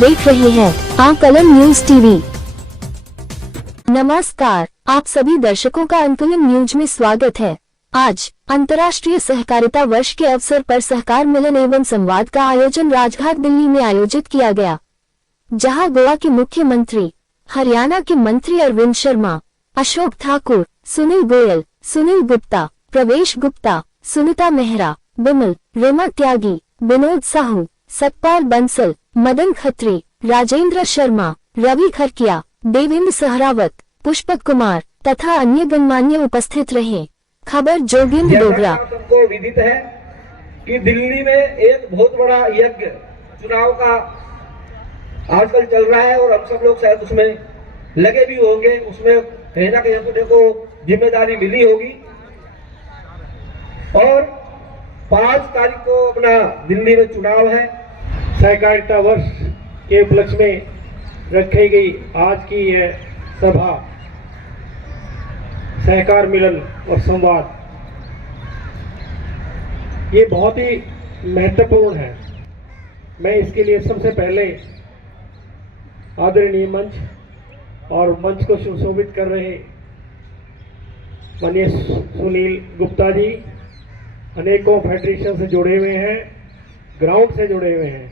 देख रहे हैं आकलन न्यूज टीवी। नमस्कार, आप सभी दर्शकों का आकलन न्यूज में स्वागत है। आज अंतर्राष्ट्रीय सहकारिता वर्ष के अवसर पर सहकार मिलन एवं संवाद का आयोजन राजघाट दिल्ली में आयोजित किया गया, जहां गोवा के मुख्यमंत्री, हरियाणा के मंत्री अरविंद शर्मा, अशोक ठाकुर, सुनील गोयल, सुनील गुप्ता, प्रवेश गुप्ता, सुनीता मेहरा, बिमल, रेमा त्यागी, विनोद साहू, सतपाल बंसल, मदन खत्री, राजेंद्र शर्मा, रवि खरकिया, देवेंद्र सहरावत, पुष्पक कुमार तथा अन्य गणमान्य उपस्थित रहे। खबर जोगिंद्र डोगरा। सबको विदित है कि दिल्ली में एक बहुत बड़ा यज्ञ चुनाव का आजकल चल रहा है और हम सब लोग शायद उसमें लगे भी होंगे। उसमें कहीं ना कहीं अपने को जिम्मेदारी मिली होगी और 5 तारीख को अपना दिल्ली में चुनाव है। सहकारिता वर्ष के उपलक्ष्य में रखी गई आज की यह सभा सहकार मिलन और संवाद, ये बहुत ही महत्वपूर्ण है। मैं इसके लिए सबसे पहले आदरणीय मंच और मंच को सुशोभित कर रहे माननीय सुनील गुप्ता जी, अनेकों फेडरेशन से जुड़े हुए हैं, ग्राउंड से जुड़े हुए हैं।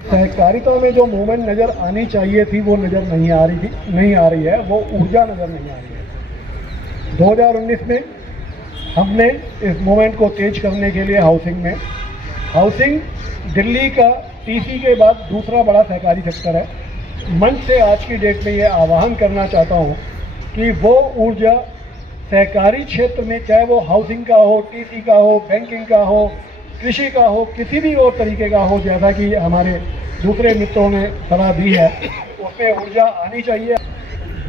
सहकारिता में जो मूवमेंट नजर आनी चाहिए थी वो नजर नहीं आ रही है, वो ऊर्जा नजर नहीं आ रही है। 2019 में हमने इस मूवमेंट को तेज करने के लिए हाउसिंग दिल्ली का टीसी के बाद दूसरा बड़ा सहकारी सेक्टर है। मंच से आज की डेट में ये आह्वान करना चाहता हूँ कि वो ऊर्जा सहकारी क्षेत्र में, चाहे वो हाउसिंग का हो, टीसी का हो, बैंकिंग का हो, कृषि का हो, किसी भी और तरीके का हो, जैसा कि हमारे दूसरे मित्रों ने सलाह दी है, उसमें ऊर्जा आनी चाहिए।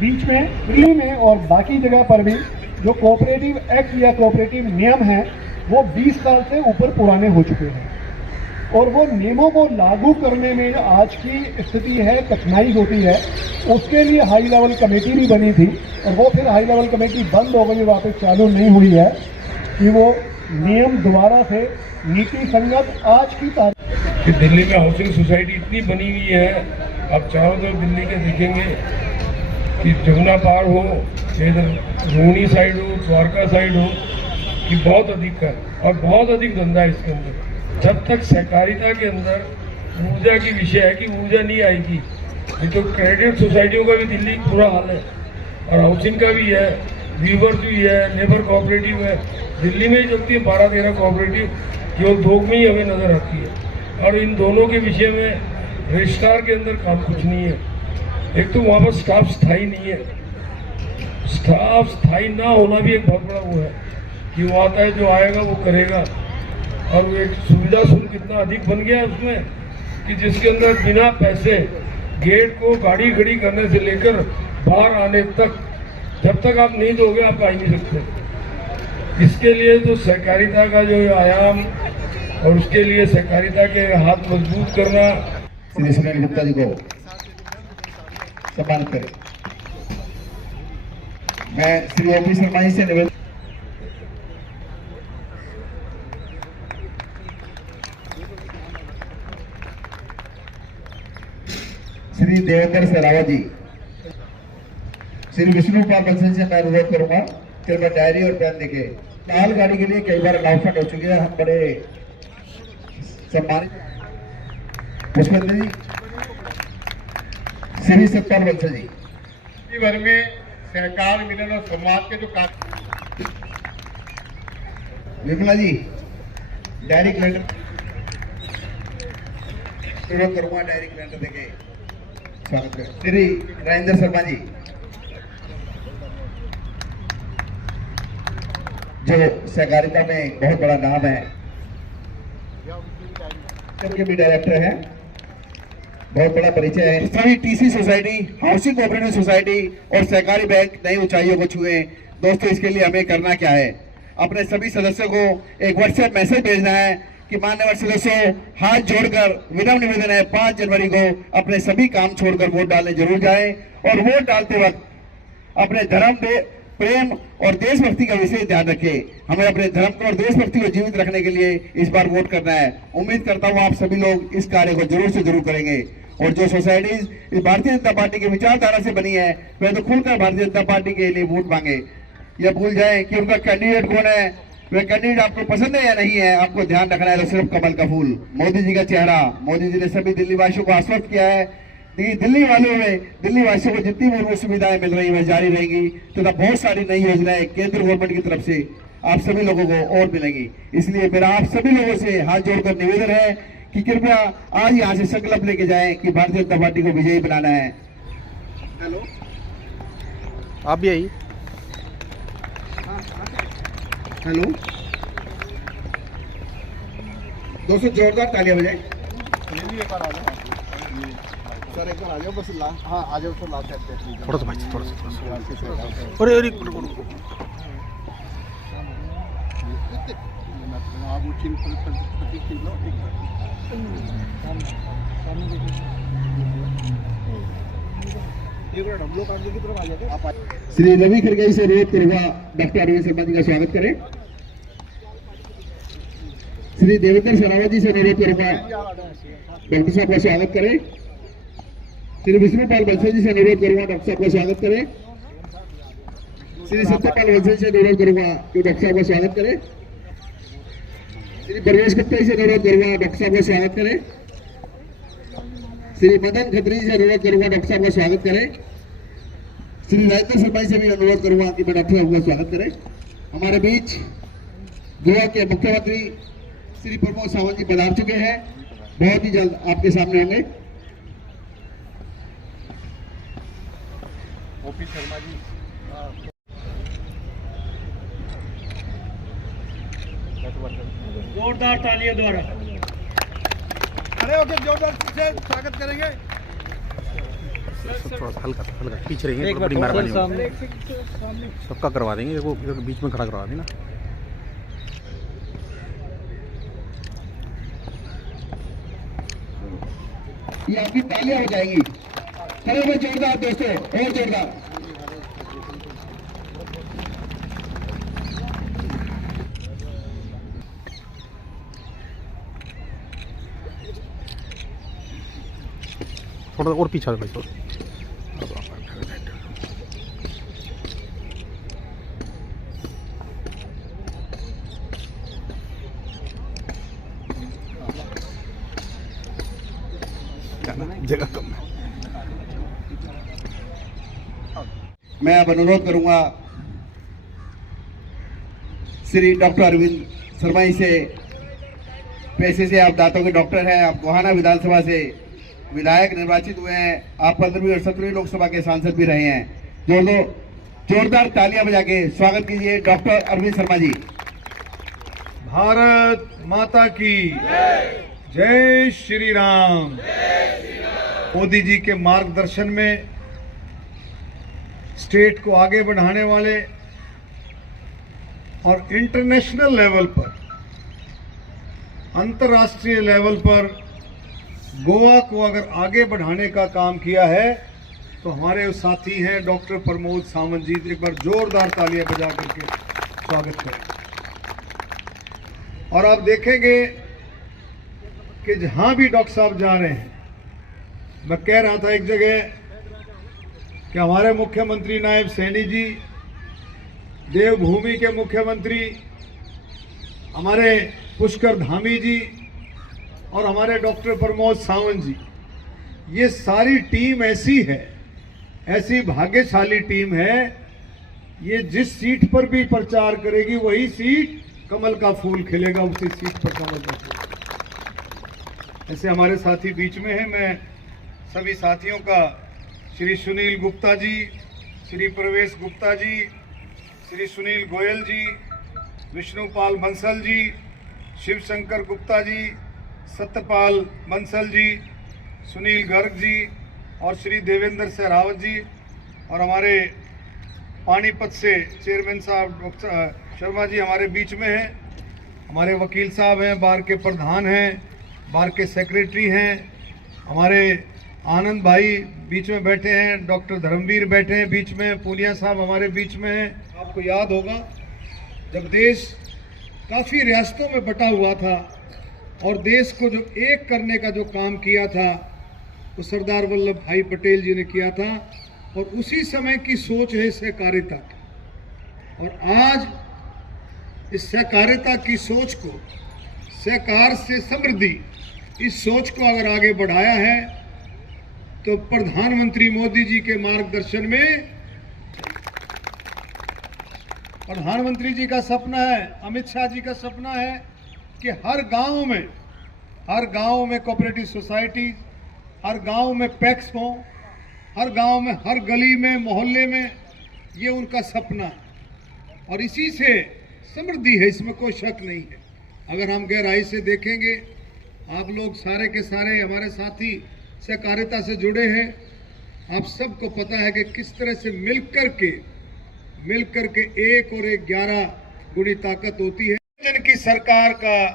बीच में दिल्ली में और बाकी जगह पर भी जो कोऑपरेटिव एक्ट या कोऑपरेटिव नियम हैं वो 20 साल से ऊपर पुराने हो चुके हैं और वो नियमों को लागू करने में आज की स्थिति है, कठिनाई होती है। उसके लिए हाई लेवल कमेटी भी बनी थी और वो फिर हाई लेवल कमेटी बंद हो गई, वापस चालू नहीं हुई है कि वो नियम दोबारा से नीति संगत आज की तारीख कि दिल्ली में हाउसिंग सोसाइटी इतनी बनी हुई है। आप चारों तरफ दिल्ली के देखेंगे कि जमुना पार हो, इधर रोहिणी साइड हो, द्वारका साइड हो, कि बहुत अधिक है और बहुत अधिक धंधा है इसके अंदर। जब तक सहकारिता के अंदर ऊर्जा की विषय है कि ऊर्जा नहीं आएगी, ये तो क्रेडिट सोसाइटियों का भी दिल्ली बुरा हाल है और हाउसिंग का भी है, वीवर्स भी है, लेबर कोऑपरेटिव है। दिल्ली में ही चलती है 12-13 कोऑपरेटिव, केवल 2 में ही हमें नजर आती है और इन दोनों के विषय में रजिस्ट्रार के अंदर काम कुछ नहीं है। एक तो वहाँ पर स्टाफ स्थायी नहीं है, स्टाफ स्थायी ना होना भी एक बहुत बड़ा वो है कि वो आता है, जो आएगा वो करेगा। और वो एक सुविधा शुल्क कितना अधिक बन गया है उसमें कि जिसके अंदर बिना पैसे गेट को गाड़ी खड़ी करने से लेकर बाहर आने तक, जब तक आप नहीं दोगे आप आ ही नहीं सकते। इसके लिए तो सहकारिता का जो आयाम और उसके लिए सहकारिता के हाथ मजबूत करना। श्री सुनील गुप्ता जी को सम्मानित करें। मैं श्री ओपी शर्मा जी से निवेदन, श्री देवेंद्र सहरावत जी, श्री विष्णुपाल बंसल से मैं अनुरोध करूंगा कि मैं डायरी और पेन देके माल गाड़ी के लिए कई बार अनाउंसमेंट हो चुकी है। हम बड़े सम्मानित पुष्पेंद्र जी, श्री सतपाल बंसल जी भर में सहकार मिलन और संवाद के जो विमला जी डायरी कैलेंडर अनुरोध करूंगा, डायरी कैलेंडर देके स्वागत करें। श्री राजेंद्र शर्मा जी जो सहकारिता में एक बहुत बड़ा नाम है, के भी डायरेक्टर हैं, बहुत बड़ा परिचय है। सभी TC society, housing cooperative society और सहकारी बैंक नई ऊंचाइयों को छुए। दोस्तों, इसके लिए हमें करना क्या है, अपने सभी सदस्यों को एक व्हाट्सएप मैसेज भेजना है कि मान्यवर सदस्यों, हाथ जोड़कर विनम्र निवेदन है, 5 जनवरी को अपने सभी काम छोड़कर वोट डालने जरूर जाएं और वोट डालते वक्त अपने प्रेम और देशभक्ति का विशेष ध्यान रखें। हमें अपने धर्म को और देशभक्ति को जीवित रखने के लिए इस बार वोट करना है। उम्मीद करता हूँ आप सभी लोग इस कार्य को जरूर से जरूर करेंगे। और जो सोसाइटीज इस भारतीय जनता पार्टी की विचारधारा से बनी है, वह तो खुलकर भारतीय जनता पार्टी के लिए वोट मांगे। यह भूल जाए कि उनका कैंडिडेट कौन है, वह कैंडिडेट आपको पसंद है या नहीं है। आपको ध्यान रखना है तो सिर्फ कमल का फूल, मोदी जी का चेहरा। मोदी जी ने सभी दिल्ली वासियों को आश्वस्त किया है कि दिल्ली वालों में, दिल्ली वासियों को जितनी मूलभूत सुविधाएं मिल रही है जारी रहेंगी, तथा बहुत सारी नई योजनाएं केंद्र गवर्नमेंट की तरफ से आप सभी लोगों को और मिलेंगी। इसलिए मेरा आप सभी लोगों से हाथ जोड़कर निवेदन है कि कृपया आज यहाँ से संकल्प लेके जाएं कि भारतीय जनता पार्टी को विजयी बनाना है। हेलो, आप भी आइए। हेलो दोस्तों, जोरदार तालियां बजाएं। सर एक बार आ जाओ, बस हाँ आ जाओ, तो लास्ट साइड थोड़ा सा भाई, थोड़ा सा। अरे अरे आप वो चिन्ह प्रतीक चिन्ह लो, एक मिनट हम लोग आगे की तरफ आ जाते हैं। आप श्री रवि खरगई से अनुरोध करूंगा डॉक्टर अरविंद शर्मा जी का स्वागत करें। श्री देवेंद्र सरावत जी से अनुरोध करूंगा डॉक्टर साहब का स्वागत करें। श्री विष्णुपाल बंसल जी से अनुरोध करूंगा डॉक्टर साहब का स्वागत करें। श्री सत्यपाल बंसल से अनुरोध करूंगा कि डॉक्टर साहब का स्वागत करें। श्री परवेश गुप्ता जी से अनुरोध करूंगा डॉक्टर साहब का स्वागत करें। श्री मदन खत्री जी से अनुरोध करूंगा डॉक्टर साहब का स्वागत करें। श्री राजेंद्र शर्मा से भी अनुरोध करूंगा कि मैं डॉक्टर साहब का स्वागत करें। हमारे बीच गोवा के मुख्यमंत्री श्री प्रमोद सावंत जी पधार चुके हैं, बहुत ही जल्द आपके सामने होंगे। ओपी शर्मा जी, जोरदार तालियों द्वारा अरे ओके, जोरदार से स्वागत करेंगे। थोड़ा सा हल्का हल्का पीछे रहेंगे, बड़ी मेहरबानी होगी। सबका करवा देंगे, वो बीच में खड़ा करवा देना। ये आपकी तालियां हो जाएंगी। खड़े हुए जोरदार दोस्तों, और जोरदार। थोड़ा और पीछे भाई, थोड़ा जगह कम है। मैं अब अनुरोध करूंगा श्री डॉक्टर अरविंद शर्मा जी से, पेशे से आप दांतों के डॉक्टर हैं, आप गोहाना विधानसभा से विधायक निर्वाचित हुए हैं, आप 15वीं और 17वीं लोकसभा के सांसद भी रहे हैं। जोरदार तालियां बजा के स्वागत कीजिए डॉक्टर अरविंद शर्मा जी। भारत माता की जय श्री राम। मोदी जी के मार्गदर्शन में स्टेट को आगे बढ़ाने वाले और इंटरनेशनल लेवल पर, अंतर्राष्ट्रीय लेवल पर गोवा को अगर आगे बढ़ाने का काम किया है तो हमारे साथी हैं डॉक्टर प्रमोद सावंत जी। एक बार जोरदार तालियां बजा करके स्वागत करें। और आप देखेंगे कि जहां भी डॉक्टर साहब जा रहे हैं, मैं कह रहा था एक जगह कि हमारे मुख्यमंत्री नायब सैनी जी, देवभूमि के मुख्यमंत्री हमारे पुष्कर धामी जी और हमारे डॉक्टर प्रमोद सावंत जी, ये सारी टीम ऐसी है, ऐसी भाग्यशाली टीम है, ये जिस सीट पर भी प्रचार करेगी वही सीट कमल का फूल खिलेगा, उसी सीट पर कमल का फूल। ऐसे हमारे साथी बीच में हैं। मैं सभी साथियों का, श्री सुनील गुप्ता जी, श्री प्रवेश गुप्ता जी, श्री सुनील गोयल जी, विष्णुपाल बंसल जी, शिवशंकर गुप्ता जी, सत्यपाल बंसल जी, सुनील गर्ग जी और श्री देवेंद्र सहरावत जी, और हमारे पानीपत से चेयरमैन साहब डॉक्टर शर्मा जी हमारे बीच में हैं। हमारे वकील साहब हैं, बार के प्रधान हैं, बार के सेक्रेटरी हैं, हमारे आनंद भाई बीच में बैठे हैं, डॉक्टर धर्मवीर बैठे हैं बीच में, पूलिया साहब हमारे बीच में हैं, आपको याद होगा जब देश काफ़ी रियासतों में बटा हुआ था और देश को जो एक करने का जो काम किया था वो सरदार वल्लभ भाई पटेल जी ने किया था और उसी समय की सोच है सहकारिता की। और आज इस सहकारिता की सोच को, सहकार से समृद्धि, इस सोच को अगर आगे बढ़ाया है तो प्रधानमंत्री मोदी जी के मार्गदर्शन में, प्रधानमंत्री जी का सपना है, अमित शाह जी का सपना है कि हर गांव में कोऑपरेटिव सोसाइटी, हर गांव में पैक्स हो, हर गांव में, हर गली में, मोहल्ले में, ये उनका सपना है और इसी से समृद्धि है, इसमें कोई शक नहीं है। अगर हम गहराई से देखेंगे, आप लोग सारे के सारे हमारे साथी सहकारिता से जुड़े हैं, आप सबको पता है कि किस तरह से मिलकर के 1 और 1 11 गुणी ताकत होती है। जिनकी सरकार का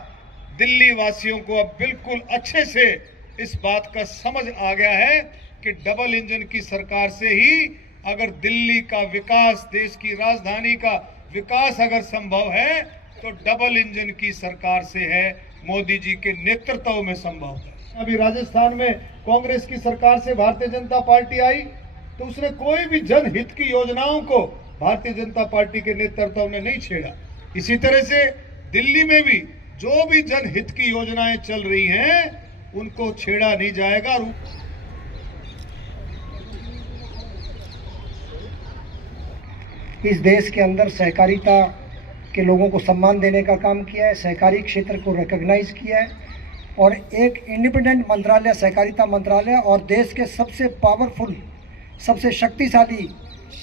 दिल्ली वासियों को अब बिल्कुल अच्छे से इस बात का समझ आ गया है कि डबल इंजन की सरकार से ही अगर दिल्ली का विकास, देश की राजधानी का विकास अगर संभव है तो डबल इंजन की सरकार से है, मोदी जी के नेतृत्व में संभव है। अभी राजस्थान में कांग्रेस की सरकार से भारतीय जनता पार्टी आई तो उसने कोई भी जनहित की योजनाओं को भारतीय जनता पार्टी के नेतृत्व ने नहीं छेड़ा। इसी तरह से दिल्ली में भी जो भी जनहित की योजनाएं चल रही हैं उनको छेड़ा नहीं जाएगा। इस देश के अंदर सहकारिता के लोगों को सम्मान देने का काम किया है, सहकारी क्षेत्र को रिकॉग्नाइज किया है और एक इंडिपेंडेंट मंत्रालय, सहकारिता मंत्रालय और देश के सबसे पावरफुल, सबसे शक्तिशाली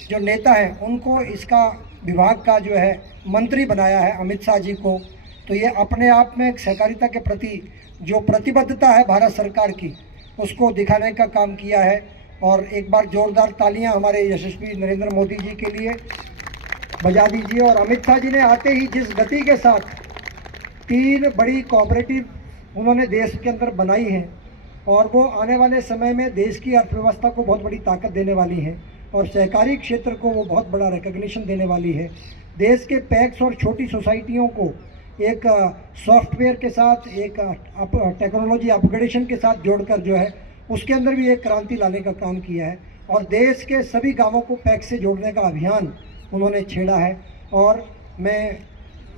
जो नेता हैं उनको इसका विभाग का जो है मंत्री बनाया है, अमित शाह जी को। तो ये अपने आप में सहकारिता के प्रति जो प्रतिबद्धता है भारत सरकार की, उसको दिखाने का काम किया है। और एक बार जोरदार तालियां हमारे यशस्वी नरेंद्र मोदी जी के लिए बजा दीजिए। और अमित शाह जी ने आते ही जिस गति के साथ 3 बड़ी कोऑपरेटिव उन्होंने देश के अंदर बनाई हैं और वो आने वाले समय में देश की अर्थव्यवस्था को बहुत बड़ी ताकत देने वाली हैं और सहकारी क्षेत्र को वो बहुत बड़ा रिकॉग्निशन देने वाली है। देश के पैक्स और छोटी सोसाइटियों को एक सॉफ्टवेयर के साथ, एक टेक्नोलॉजी अपग्रेडेशन के साथ जोड़कर जो है उसके अंदर भी एक क्रांति लाने का काम किया है और देश के सभी गांवों को पैक्स से जोड़ने का अभियान उन्होंने छेड़ा है। और मैं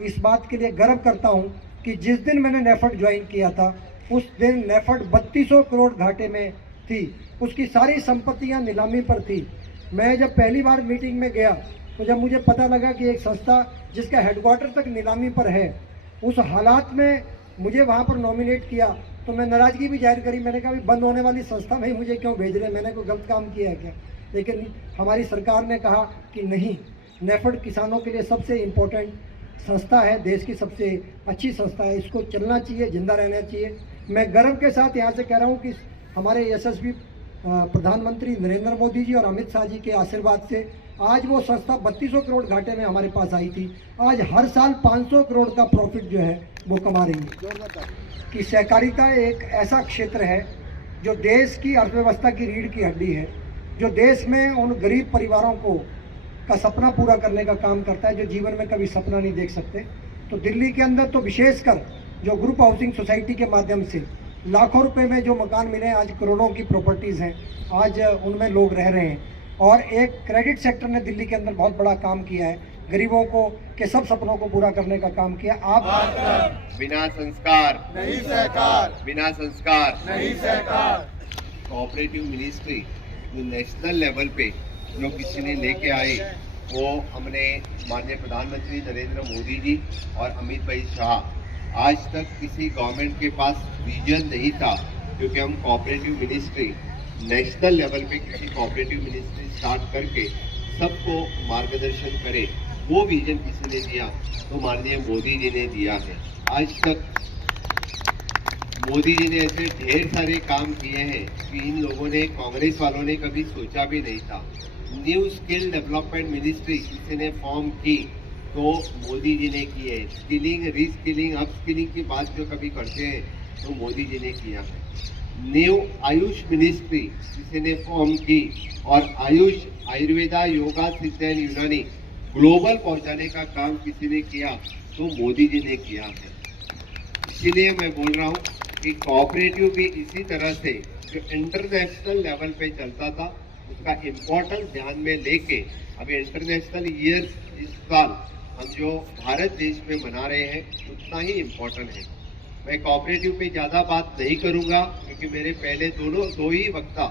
इस बात के लिए गर्व करता हूं कि जिस दिन मैंने नेफेड ज्वाइन किया था उस दिन नेफेड 3200 करोड़ घाटे में थी, उसकी सारी संपत्तियां नीलामी पर थी। मैं जब पहली बार मीटिंग में गया तो जब मुझे पता लगा कि एक संस्था जिसका हेडक्वार्टर तक नीलामी पर है, उस हालात में मुझे वहाँ पर नॉमिनेट किया तो मैं नाराज़गी भी जाहिर करी। मैंने कहा बंद होने वाली संस्था में ही मुझे क्यों भेज रहे हैं, मैंने कोई गलत काम किया है क्या? लेकिन हमारी सरकार ने कहा कि नहीं, नेफेड किसानों के लिए सबसे इम्पोर्टेंट संस्था है, देश की सबसे अच्छी संस्था है, इसको चलना चाहिए, जिंदा रहना चाहिए। मैं गर्व के साथ यहाँ से कह रहा हूँ कि हमारे यशस्वी प्रधानमंत्री नरेंद्र मोदी जी और अमित शाह जी के आशीर्वाद से आज वो संस्था 3200 करोड़ घाटे में हमारे पास आई थी, आज हर साल 500 करोड़ का प्रॉफिट जो है वो कमा रही है। कि सहकारिता एक ऐसा क्षेत्र है जो देश की अर्थव्यवस्था की रीढ़ की हड्डी है, जो देश में उन गरीब परिवारों का सपना पूरा करने का काम करता है जो जीवन में कभी सपना नहीं देख सकते। तो दिल्ली के अंदर तो विशेषकर जो ग्रुप हाउसिंग सोसाइटी के माध्यम से लाखों रुपए में जो मकान मिले, आज करोड़ों की प्रॉपर्टीज़ हैं, आज उनमें लोग रह रहे हैं। और एक क्रेडिट सेक्टर ने दिल्ली के अंदर बहुत बड़ा काम किया है, गरीबों को के सब सपनों को पूरा करने का काम किया। आप बिना संस्कार नहीं सहकार, बिना संस्कार नहीं सहकार। कोऑपरेटिव मिनिस्ट्री जो नेशनल लेवल पे जो किसी ने लेके आए वो हमने माननीय प्रधानमंत्री नरेंद्र मोदी जी और अमित भाई शाह। आज तक किसी गवर्नमेंट के पास विजन नहीं था, क्योंकि हम कोऑपरेटिव मिनिस्ट्री नेशनल लेवल पे किसी कोऑपरेटिव मिनिस्ट्री स्टार्ट करके सबको मार्गदर्शन करे, वो विजन किसी ने दिया तो माननीय मोदी जी ने दिया है। आज तक मोदी जी ने ऐसे ढेर सारे काम किए हैं कि इन लोगों ने, कांग्रेस वालों ने कभी सोचा भी नहीं था। न्यू स्किल डेवलपमेंट मिनिस्ट्री किसी ने फॉर्म की तो मोदी जी ने की है। स्किलिंग, रीस्किलिंग, अपस्किलिंग की बात जो कभी करते हैं तो मोदी जी ने किया है। न्यू आयुष मिनिस्ट्री किसी ने फॉर्म की और आयुष, आयुर्वेदा, योगा, सिद्ध एंड यूनानी ग्लोबल पहुंचाने का काम किसी ने किया तो मोदी जी ने किया है। इसीलिए मैं बोल रहा हूँ कि कोऑपरेटिव भी इसी तरह से जो इंटरनेशनल लेवल पे चलता था उसका इम्पोर्टेंस ध्यान में लेके अभी इंटरनेशनल ईयर इस साल हम जो भारत देश में मना रहे हैं उतना ही इम्पोर्टेंट है। मैं कोऑपरेटिव पे ज़्यादा बात नहीं करूँगा क्योंकि मेरे पहले दो ही वक्ता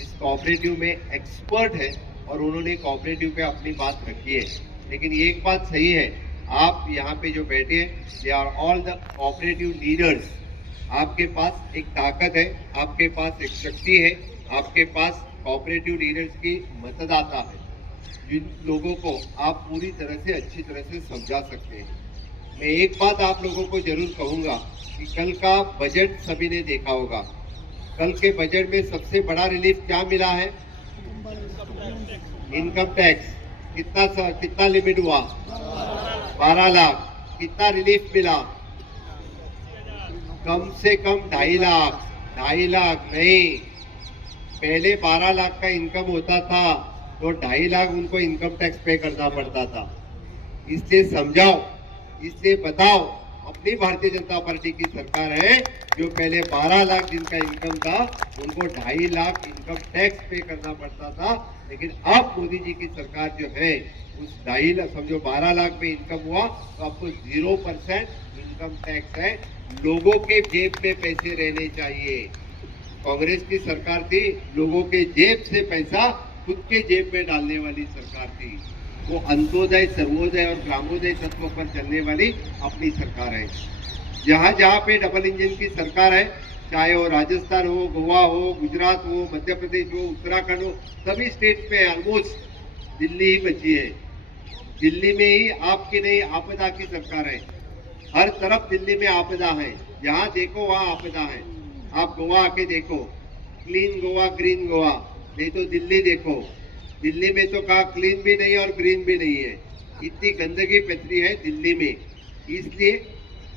इस कोऑपरेटिव में एक्सपर्ट है और उन्होंने कोऑपरेटिव पे अपनी बात रखी है। लेकिन एक बात सही है, आप यहाँ पे जो बैठे हैं they are all the cooperative leaders. आपके पास एक ताकत है, आपके पास एक शक्ति है, आपके पास कोऑपरेटिव लीडर्स की मतदाता है जिन लोगों को आप पूरी तरह से अच्छी तरह से समझा सकते हैं। मैं एक बात आप लोगों को जरूर कहूँगा कि कल का बजट सभी ने देखा होगा। कल के बजट में सबसे बड़ा रिलीफ क्या मिला है? Income tax. कितना लिमिट हुआ? 12 लाख। कितना रिलीफ मिला? कम से कम 2.5 लाख। 2.5 लाख नहीं, पहले 12 लाख का इनकम होता था तो 2.5 लाख उनको इनकम टैक्स पे करना पड़ता था। इसलिए समझाओ, इसलिए बताओ, अपनी भारतीय जनता पार्टी की सरकार है जो पहले 12 लाख जिनका इनकम था उनको 2.5 लाख इनकम टैक्स पे करना पड़ता था। लेकिन अब मोदी जी की सरकार जो है उस 2.5 लाख, समझो 12 लाख में इनकम हुआ तो आपको 0% इनकम टैक्स है। लोगों के जेब में पैसे रहने चाहिए। कांग्रेस की सरकार थी, लोगों के जेब से पैसा खुद के जेब में डालने वाली सरकार थी। वो अंत्योदय, सर्वोदय और ग्रामोदय तत्वों पर चलने वाली अपनी सरकार है। जहाँ जहाँ पे डबल इंजन की सरकार है, चाहे वो राजस्थान हो, गोवा हो, गुजरात हो, मध्य प्रदेश हो, उत्तराखंड हो, सभी स्टेट पे ऑलमोस्ट दिल्ली ही बची है। दिल्ली में ही आपकी नहीं आपदा की सरकार है। हर तरफ दिल्ली में आपदा है, जहाँ देखो वहाँ आपदा है। आप गोवा आके देखो, क्लीन गोवा, ग्रीन गोवा। नहीं तो दिल्ली देखो, दिल्ली में तो कहा क्लीन भी नहीं और ग्रीन भी नहीं है। इतनी गंदगी पथरी है दिल्ली में। इसलिए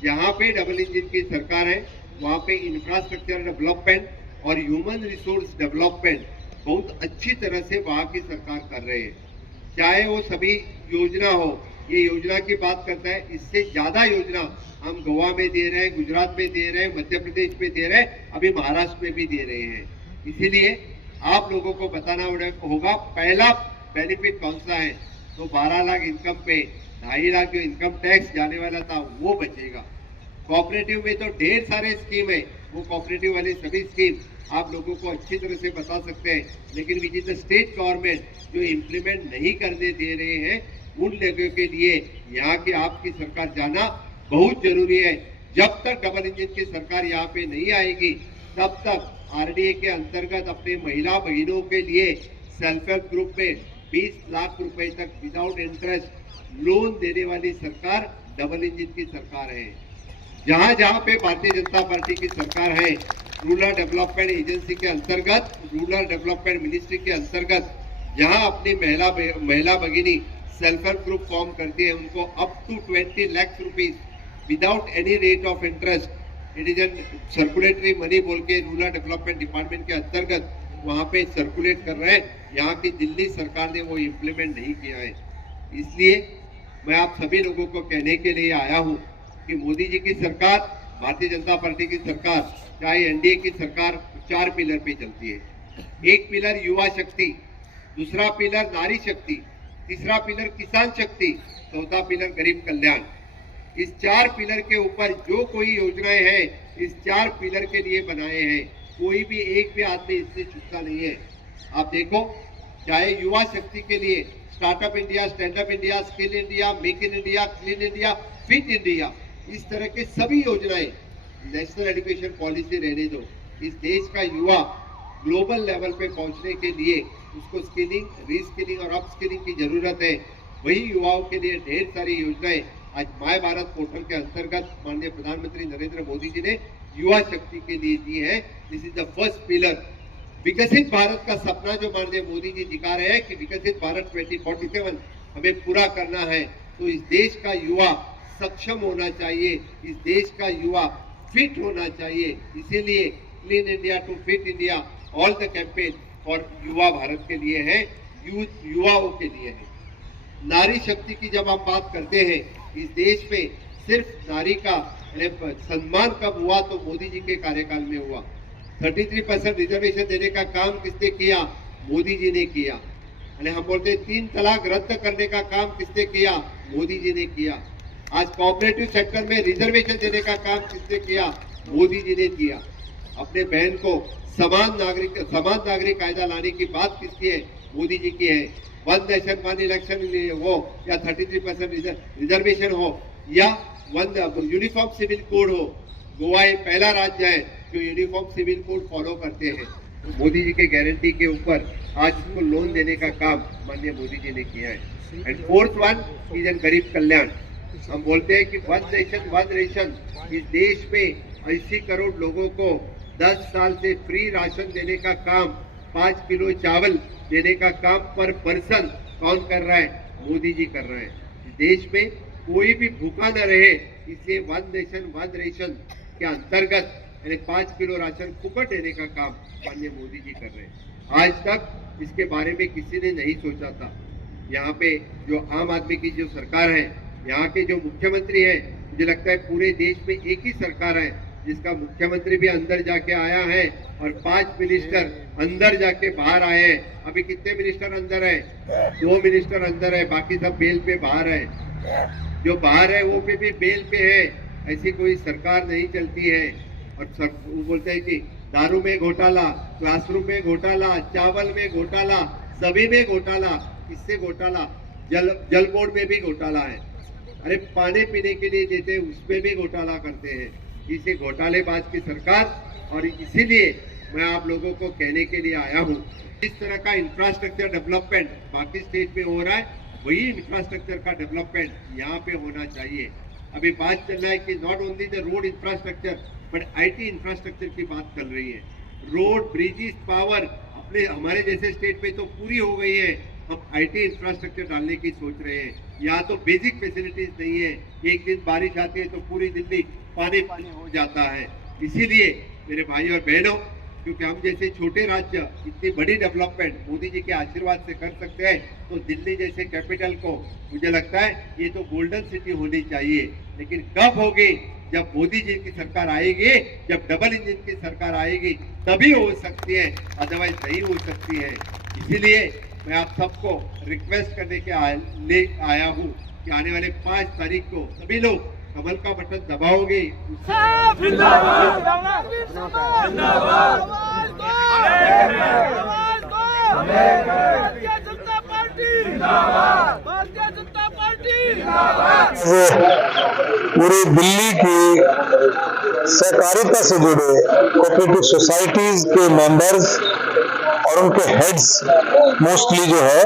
जहाँ पे डबल इंजन की सरकार है वहाँ पे इंफ्रास्ट्रक्चर डेवलपमेंट और ह्यूमन रिसोर्स डेवलपमेंट बहुत अच्छी तरह से वहाँ की सरकार कर रहे हैं। चाहे वो सभी योजना हो, ये योजना की बात करता है, इससे ज्यादा योजना हम गोवा में दे रहे हैं, गुजरात में दे रहे हैं, मध्य प्रदेश में दे रहे हैं, अभी महाराष्ट्र में भी दे रहे हैं। इसीलिए आप लोगों को बताना होगा पहला बेनिफिट कौन सा है। तो 12 लाख इनकम पे 2.5 लाख जो इनकम टैक्स जाने वाला था वो बचेगा। कोऑपरेटिव में तो ढेर सारे स्कीम है, वो कोऑपरेटिव वाली सभी स्कीम आप लोगों को अच्छी तरह से बता सकते हैं, लेकिन which is the state government जो इम्प्लीमेंट नहीं करने दे रहे हैं, उन लोगों के लिए यहाँ की आपकी सरकार जाना बहुत जरूरी है। जब तक डबल इंजन की सरकार यहाँ पे नहीं आएगी तब तक आरडीए के अंतर्गत अपने महिला बहनों के लिए सेल्फ हेल्प ग्रुप में 20 लाख रुपए तक विदाउट इंटरेस्ट लोन देने वाली सरकार डबल इंजन की सरकार है। जहाँ जहाँ पे भारतीय जनता पार्टी की सरकार है, रूरल डेवलपमेंट एजेंसी के अंतर्गत, रूरल डेवलपमेंट मिनिस्ट्री के अंतर्गत जहाँ अपनी महिला भगिनी सेल्फ हेल्प ग्रुप फॉर्म करती है, उनको up to 20 lakh rupees without any rate of interest, it is an circulatory money बोल के रूरल डेवलपमेंट डिपार्टमेंट के अंतर्गत वहाँ पे सर्कुलेट कर रहे हैं। यहाँ की दिल्ली सरकार ने वो इम्प्लीमेंट नहीं किया है। इसलिए मैं आप सभी लोगों को कहने के लिए आया हूँ कि मोदी जी की सरकार, भारतीय जनता पार्टी की सरकार, चाहे एनडीए की सरकार 4 पिलर पे चलती है। एक पिलर युवा शक्ति, दूसरा पिलर नारी शक्ति, तीसरा पिलर किसान शक्ति, चौथा पिलर गरीब कल्याण। इस 4 पिलर के ऊपर जो कोई योजनाएं हैं इस 4 पिलर के लिए बनाए हैं। कोई भी एक भी आदमी इससे छूटता नहीं है। आप देखो, चाहे युवा शक्ति के लिए startup India, stand up India, skill India, make in India, clean India, fit India, इस तरह के सभी योजनाएं, नेशनल एजुकेशन पॉलिसी रहने दो। इस देश का युवा ग्लोबल लेवल पे पहुंचने के लिए उसको स्किलिंग, रीस्किलिंग और अपस्किलिंग की जरूरत है। वही युवाओं के लिए ढेर सारी योजनाएं आज माय भारत पोर्टल के अंतर्गत माननीय प्रधानमंत्री नरेंद्र मोदी जी ने युवा शक्ति के लिए दी है। This is the first pillar. विकसित भारत का सपना जो माननीय मोदी जी दिखा रहे हैं कि विकसित भारत 2047 हमें पूरा करना है, तो इस देश का युवा सक्षम होना चाहिए, इस देश का युवा फिट होना चाहिए। इसीलिए clean India to fit India, all the campaign for युवा भारत के लिए है, यूथ, युवाओं के लिए है। नारी शक्ति की जब हम बात करते हैं, इस देश में सिर्फ नारी का सम्मान कब हुआ तो मोदी जी के कार्यकाल में हुआ। 33% रिजर्वेशन देने का काम किसने किया? मोदी जी ने किया। हम बोलते हैं 3 तलाक रद्द करने का काम किसने किया? मोदी जी ने किया। आज कोऑपरेटिव सेक्टर में रिजर्वेशन देने का काम किसने किया? मोदी जी ने किया। अपने बहन को समान नागरिक कायदा लाने की बात किसकी है? मोदी जी की है। 1 नेशन 1 इलेक्शन हो या 33% रिजर्वेशन हो या यूनिफॉर्म सिविल कोड हो, गोवा एक पहला राज्य है जो यूनिफॉर्म सिविल कोड फॉलो करते हैं। तो मोदी जी के गारंटी के ऊपर आज इसको लोन देने का काम माननीय मोदी जी ने किया है। And 4th one is an गरीब कल्याण। हम बोलते हैं कि 1 नेशन 1 रेशन, इस देश में 80 करोड़ लोगों को 10 साल से फ्री राशन देने का काम, 5 किलो चावल देने का काम पर पर्सन कौन कर रहा है? मोदी जी कर रहे हैं। इस देश में कोई भी भूखा न रहे, इसलिए 1 नेशन 1 रेशन के अंतर्गत 5 किलो राशन फुकट देने का काम माननीय मोदी जी कर रहे हैं। आज तक इसके बारे में किसी ने नहीं सोचा था। यहाँ पे जो आम आदमी की जो सरकार है, यहाँ के जो मुख्यमंत्री है, मुझे लगता है पूरे देश में एक ही सरकार है जिसका मुख्यमंत्री भी अंदर जाके आया है और 5 मिनिस्टर अंदर जाके बाहर आए हैं। अभी कितने मिनिस्टर अंदर है? 2 मिनिस्टर अंदर है, बाकी सब बेल पे बाहर है। जो बाहर है वो भी बेल पे है। ऐसी कोई सरकार नहीं चलती है। और वो बोलते हैं कि दारू में घोटाला, क्लासरूम में घोटाला, चावल में घोटाला, सभी में घोटाला। किससे घोटाला? जल बोर्ड में भी घोटाला है। अरे पानी पीने के लिए देते उसमें भी घोटाला करते हैं। इसे घोटालेबाज की सरकार। और इसीलिए मैं आप लोगों को कहने के लिए आया हूँ, इस तरह का इंफ्रास्ट्रक्चर डेवलपमेंट बाकी स्टेट में हो रहा है, वही इंफ्रास्ट्रक्चर का डेवलपमेंट यहाँ पे होना चाहिए। अभी बात चल रहा है कि not only the road infrastructure but IT infrastructure की बात चल रही है। रोड, ब्रिजेस, पावर अपने हमारे जैसे स्टेट में तो पूरी हो गई है। हम IT इंफ्रास्ट्रक्चर डालने की सोच रहे हैं। यहाँ तो बेसिक फैसिलिटीज नहीं है। एक दिन बारिश आती है तो पूरी दिल्ली पानी हो जाता है। इसीलिए मेरे भाई और बहनों, क्योंकि हम जैसे छोटे राज्य इतनी बड़ी डेवलपमेंट मोदी जी के आशीर्वाद से कर सकते हैं, तो दिल्ली जैसे कैपिटल को मुझे लगता है ये तो गोल्डन सिटी होनी चाहिए। लेकिन कब होगी? जब मोदी जी की सरकार आएगी, जब डबल इंजन की सरकार आएगी, तभी हो सकती है, अदरवाइज नहीं हो सकती है। इसीलिए मैं आप सबको रिक्वेस्ट करने के ले आया हूँ कि आने वाले 5 तारीख को सभी लोग कमल का बटन दबाओगे। पूरी दिल्ली की सहकारिता से जुड़े कोऑपरेटिव सोसाइटीज के मेंबर्स और उनके हेड्स मोस्टली जो है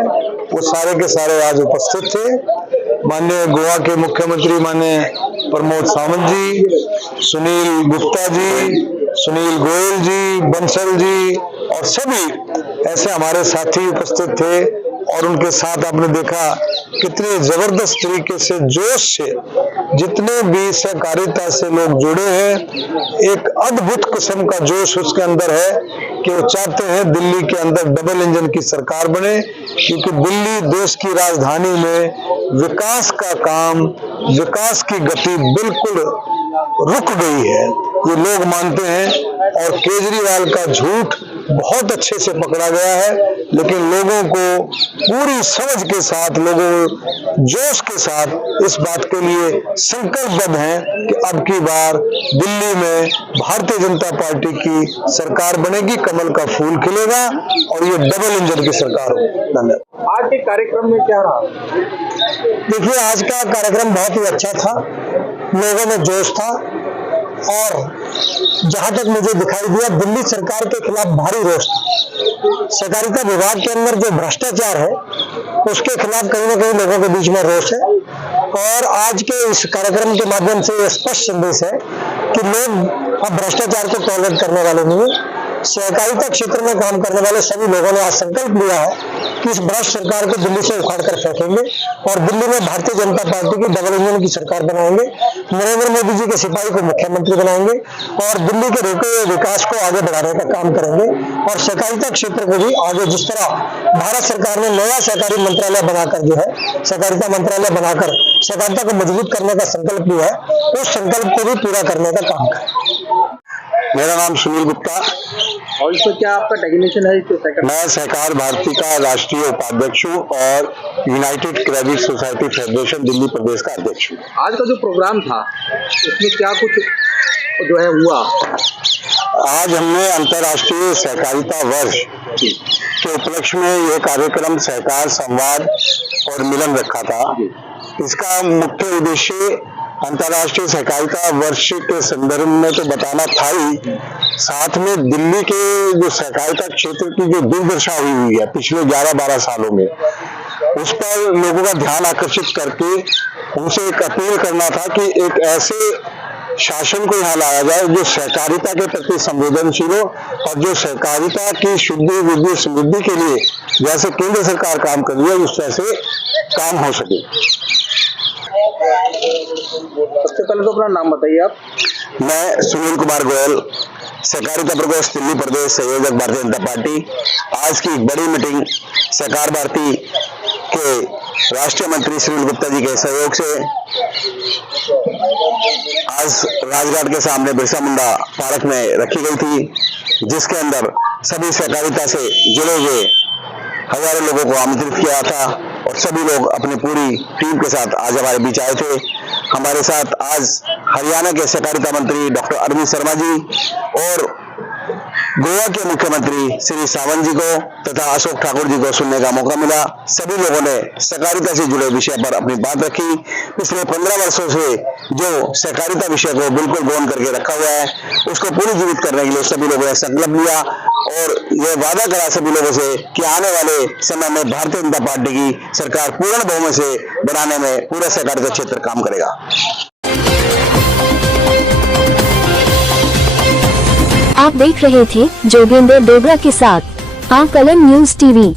वो सारे के सारे आज उपस्थित थे। माननीय गोवा के मुख्यमंत्री माननीय प्रमोद सावंत जी, सुनील गुप्ता जी, सुनील गोयल जी, बंसल जी और सभी ऐसे हमारे साथी उपस्थित थे। और उनके साथ आपने देखा कितने जबरदस्त तरीके से जोश से जितने भी सहकारिता से लोग जुड़े हैं, एक अद्भुत किस्म का जोश उसके अंदर है कि वो चाहते हैं दिल्ली के अंदर डबल इंजन की सरकार बने। क्योंकि दिल्ली देश की राजधानी में विकास का काम, विकास की गति बिल्कुल रुक गई है, ये लोग मानते हैं। और केजरीवाल का झूठ बहुत अच्छे से पकड़ा गया है, लेकिन लोगों को पूरी समझ के साथ, लोगों जोश के साथ इस बात के लिए संकल्पबद्ध हैं कि अब की बार दिल्ली में भारतीय जनता पार्टी की सरकार बनेगी, कमल का फूल खिलेगा और ये डबल इंजन की सरकार होगी। धन्यवाद। आज के कार्यक्रम में क्या रहा? देखिए, आज का कार्यक्रम बहुत ही अच्छा था, लोगों में जोश था और जहां तक मुझे दिखाई दिया दिल्ली सरकार के खिलाफ भारी रोष था। सहकारिता विभाग के अंदर जो भ्रष्टाचार है उसके खिलाफ कहीं ना कहीं लोगों के बीच में रोष है। और आज के इस कार्यक्रम के माध्यम से यह स्पष्ट संदेश है कि लोग अब भ्रष्टाचार को टॉलरेट करने वाले नहीं है। सहकारिता क्षेत्र में काम करने वाले सभी लोगों ने आज संकल्प लिया है कि इस भ्रष्ट सरकार को दिल्ली से उखाड़ कर फेंकेंगे और दिल्ली में भारतीय जनता पार्टी की डबल इंजन की सरकार बनाएंगे। नरेंद्र मोदी जी के सिपाही को मुख्यमंत्री बनाएंगे और दिल्ली के रुके हुए विकास को आगे बढ़ाने का काम करेंगे। और सहकारिता क्षेत्र को भी आगे, जिस तरह भारत सरकार ने नया सहकारी मंत्रालय बनाकर जो है सहकारिता मंत्रालय बनाकर सहकारिता को मजबूत करने का संकल्प लिया है, उस संकल्प को भी पूरा करने का काम करें। मेरा नाम सुनील गुप्ता और इसमें क्या आपका डेजिग्नेशन है? मैं सहकार भारती का राष्ट्रीय उपाध्यक्ष हूँ और United Credit Society Federation Delhi प्रदेश का अध्यक्ष हूँ। आज का जो प्रोग्राम था उसमें क्या कुछ जो है हुआ? आज हमने अंतर्राष्ट्रीय सहकारिता वर्ष के उपलक्ष्य में यह कार्यक्रम सहकार संवाद और मिलन रखा था। इसका मुख्य उद्देश्य अंतर्राष्ट्रीय सहकारिता वर्ष के संदर्भ में तो बताना था ही, साथ में दिल्ली के जो सहकारिता क्षेत्र की जो दुर्दशा हुई है पिछले 11-12 सालों में, उस पर लोगों का ध्यान आकर्षित करके उनसे एक अपील करना था कि एक ऐसे शासन को यहाँ लाया जाए जो सहकारिता के प्रति संवेदनशील हो और जो सहकारिता की शुद्धि वृद्धि समृद्धि के लिए जैसे केंद्र सरकार काम कर रही है उस तरह से काम हो सके। सबसे पहले तो अपना नाम बताइए आप। मैं सुनील कुमार गोयल, सहकारिता प्रकोष्ठ दिल्ली प्रदेश संयोजक भारतीय जनता पार्टी। आज की एक बड़ी मीटिंग सहकार भारती के राष्ट्रीय मंत्री सुनील गुप्ता जी के सहयोग से आज राजघाट के सामने बिरसा मुंडा पार्क में रखी गई थी, जिसके अंदर सभी सहकारिता से जुड़े हुए हजारों लोगों को आमंत्रित किया था और सभी लोग अपनी पूरी टीम के साथ आज हमारे बीच आए थे। हमारे साथ आज हरियाणा के सहकारिता मंत्री डॉक्टर अरविंद शर्मा जी और गोवा के मुख्यमंत्री श्री सावंत जी को तथा अशोक ठाकुर जी को सुनने का मौका मिला। सभी लोगों ने सहकारिता से जुड़े विषय पर अपनी बात रखी। पिछले 15 वर्षों से जो सहकारिता विषय को बिल्कुल गौण करके रखा हुआ है, उसको पूरी जीवित करने के लिए सभी लोगों ने संकल्प लिया और यह वादा करा सभी लोगों से कि आने वाले समय में भारतीय जनता पार्टी की सरकार पूर्ण बहुमत से बनाने में पूरा सहकारिता क्षेत्र काम करेगा। आप देख रहे थे जोगेंद्र डोगरा के साथ आकलन न्यूज टीवी।